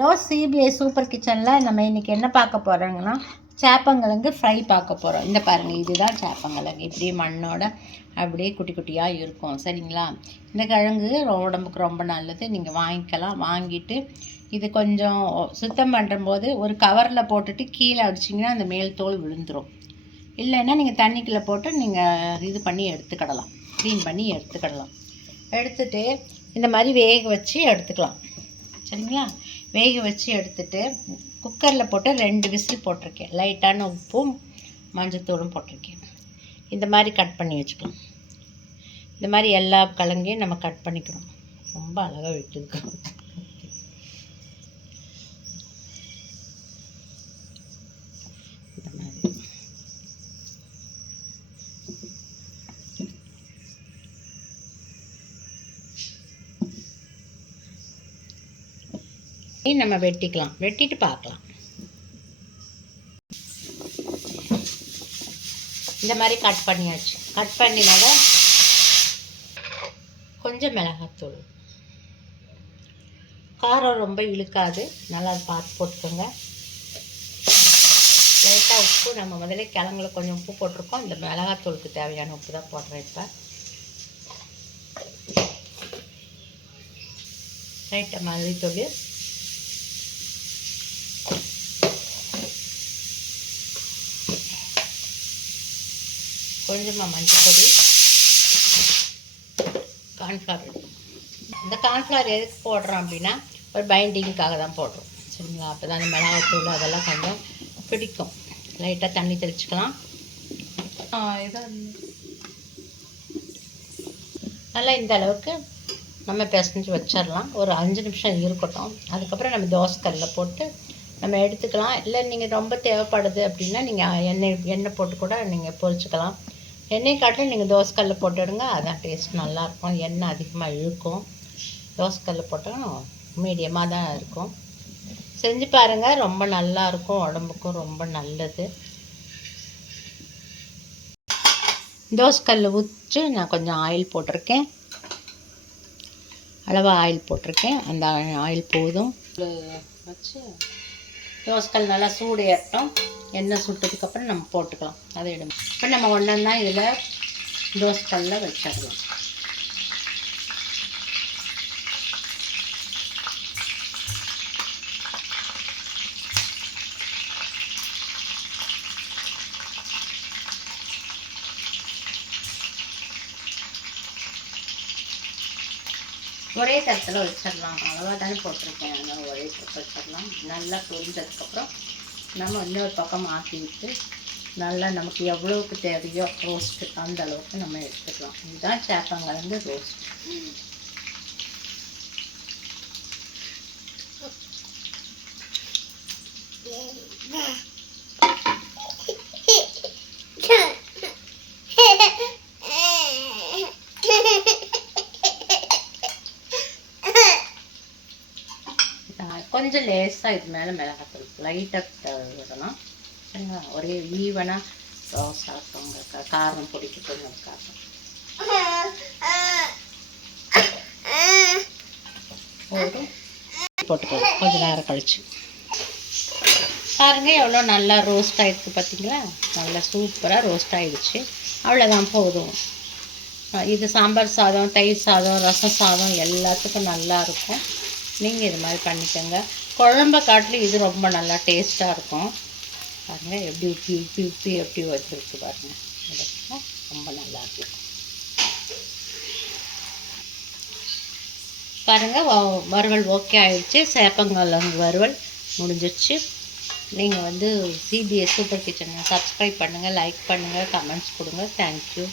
Hello, CBI super கிச்சனில் நம்ம இன்றைக்கி என்ன பார்க்க போகிறோங்கன்னா சேப்பங்கிழங்கு ஃப்ரை பார்க்க போகிறோம். இந்த பாருங்கள், இதுதான் சேப்பங்கிழங்கு. இப்படி மண்ணோட அப்படியே குட்டி குட்டியாக இருக்கும். சரிங்களா? இந்த கிழங்கு உடம்புக்கு ரொம்ப நல்லது. நீங்கள் வாங்கிக்கலாம். வாங்கிட்டு இது கொஞ்சம் சுத்தம் பண்ணும்போது ஒரு கவரில் போட்டுட்டு கீழே அடிச்சிங்கன்னா அந்த மேல் தோல் விழுந்துடும். இல்லைன்னா நீங்கள் தண்ணிக்குள்ளே போட்டு நீங்கள் இது பண்ணி எடுத்துக்கிடலாம். க்ளீன் பண்ணி எடுத்துக்கிடலாம். எடுத்துகிட்டு இந்த மாதிரி வேக வச்சு எடுத்துக்கலாம். சரிங்களா? வேக வச்சு எடுத்துகிட்டு குக்கரில் போட்டு 2 விசில் போட்டிருக்கேன். லைட்டான உப்பும் மஞ்சத்தூளும் போட்டிருக்கேன். இந்த மாதிரி கட் பண்ணி வச்சுக்கலாம். இந்த மாதிரி எல்லா கிழங்கையும் நம்ம கட் பண்ணிக்கிறோம். ரொம்ப அழகாக விட்டுருக்கோம். இந்த மாதிரி நம்ம வெட்டிக்கலாம். வெட்டிட்டு பார்க்கலாம். இந்த மாதிரி கட் பண்ணியாச்சு. கட் பண்ணினால கொஞ்சம் மிளகாத்தூள், காரம் ரொம்ப இழுக்காது, நல்லா பார்த்து போட்டுக்கோங்க. லைட்டாக உப்பு, நம்ம முதல்ல கிழங்குல கொஞ்சம் உப்பு போட்டிருக்கோம். இந்த மிளகாத்தூளுக்கு தேவையான உப்பு தான் போடுறேன். இப்போ லைட்டாக மல்லித்தூள், கொஞ்சமாக மஞ்சள் பொடி, கார்ன்ஃப்ளவர். இந்த கார்ன்ஃப்ளவர் எதுக்கு போடுறோம் அப்படின்னா ஒரு பைண்டிங்காக தான் போடுறோம். சரிங்களா? அப்போ தான் அந்த மிளகாத்தூள் அதெல்லாம் கொஞ்சம் பிடிக்கும். லைட்டாக தண்ணி தெளிச்சுக்கலாம். நல்லா இந்த அளவுக்கு நம்ம பிசைஞ்சு வச்சிடலாம். ஒரு 5 நிமிஷம் இருக்கட்டும். அதுக்கப்புறம் நம்ம தோசைக்கல்லில் போட்டு நம்ம எடுத்துக்கலாம். இல்லை நீங்கள் ரொம்ப தேவைப்படுது அப்படின்னா நீங்கள் எண்ணெய் போட்டு கூட நீங்கள் பொரிச்சுக்கலாம். எண்ணெய் காட்டில் நீங்கள் தோசைக்கல்லில் போட்டுடுங்க. அதான் டேஸ்ட் நல்லாயிருக்கும். எண்ணெய் அதிகமாக இழுக்கும். தோசைக்கல்லில் போட்டால் மீடியமாக தான் இருக்கும். செஞ்சு பாருங்கள், ரொம்ப நல்லாயிருக்கும். உடம்புக்கும் ரொம்ப நல்லது. தோசைக்கல்லில் ஊற்றி நான் கொஞ்சம் ஆயில் போட்டிருக்கேன். அளவாக ஆயில் போட்டிருக்கேன். அந்த ஆயில் போதும். வச்சு தோசைக்கல் நல்லா சூடு ஏறட்டும். எண்ணெய் சுட்டதுக்கப்புறம் நம்ம போட்டுக்கலாம். அதை எடுங்க. இப்போ நம்ம ஒன்றா இதில் தோசைக்கல்லில் வச்சிடலாம். ஒரே தரத்தில் வச்சிடலாம். அளவாக தானே போட்டிருக்கேன். அதனால் ஒரே தரத்தில் வச்சிடலாம். நல்லா பொரிஞ்சதுக்கப்புறம் நம்ம இன்னொரு பக்கம் மாற்றி விட்டு நல்லா நமக்கு எவ்வளோவுக்கு தேவையோ ரோஸ்ட்டு அந்த அளவுக்கு நம்ம எடுத்துக்கலாம். இதுதான் சேப்பங்கிழங்கு ரோஸ்ட். கொஞ்சம் லேசாக இது மேலே மிளகாத்தூள் லைட்டாக விடலாம். சரிங்களா? ஒரே ஈவனாக சாப்பிட்டவங்க காரம் பிடிக்க கொஞ்சம் காரம் போட்டுக்கலாம். கொஞ்சம் நேரம் கழிச்சு பாருங்கள் எவ்வளோ நல்லா ரோஸ்ட் ஆகிடுச்சு. பார்த்தீங்களா? நல்லா சூப்பராக ரோஸ்ட் ஆகிடுச்சு. அவ்வளோதான், போதும். இது சாம்பார் சாதம், தயிர் சாதம், ரசம் சாதம் எல்லாத்துக்கும் நல்லாயிருக்கும். நீங்கள் இது மாதிரி பண்ணிக்கோங்க. குழம்ப காட்டில் இது ரொம்ப நல்லா டேஸ்ட்டாக இருக்கும். பாருங்கள் எப்படி உப்பி உப்பி உப்பி எப்படி வச்சுருக்கு பாருங்கள். ரொம்ப நல்லாயிருக்கும். பாருங்கள், வறுவல் ஓகே ஆகிடுச்சு. சேப்பங்கிழங்கு வறுவல் முடிஞ்சிடுச்சு. நீங்கள் சிபிஐ சூப்பர் கிச்சனை சப்ஸ்கிரைப் பண்ணுங்கள், லைக் பண்ணுங்கள், கமெண்ட்ஸ் கொடுங்க. தேங்க்யூ.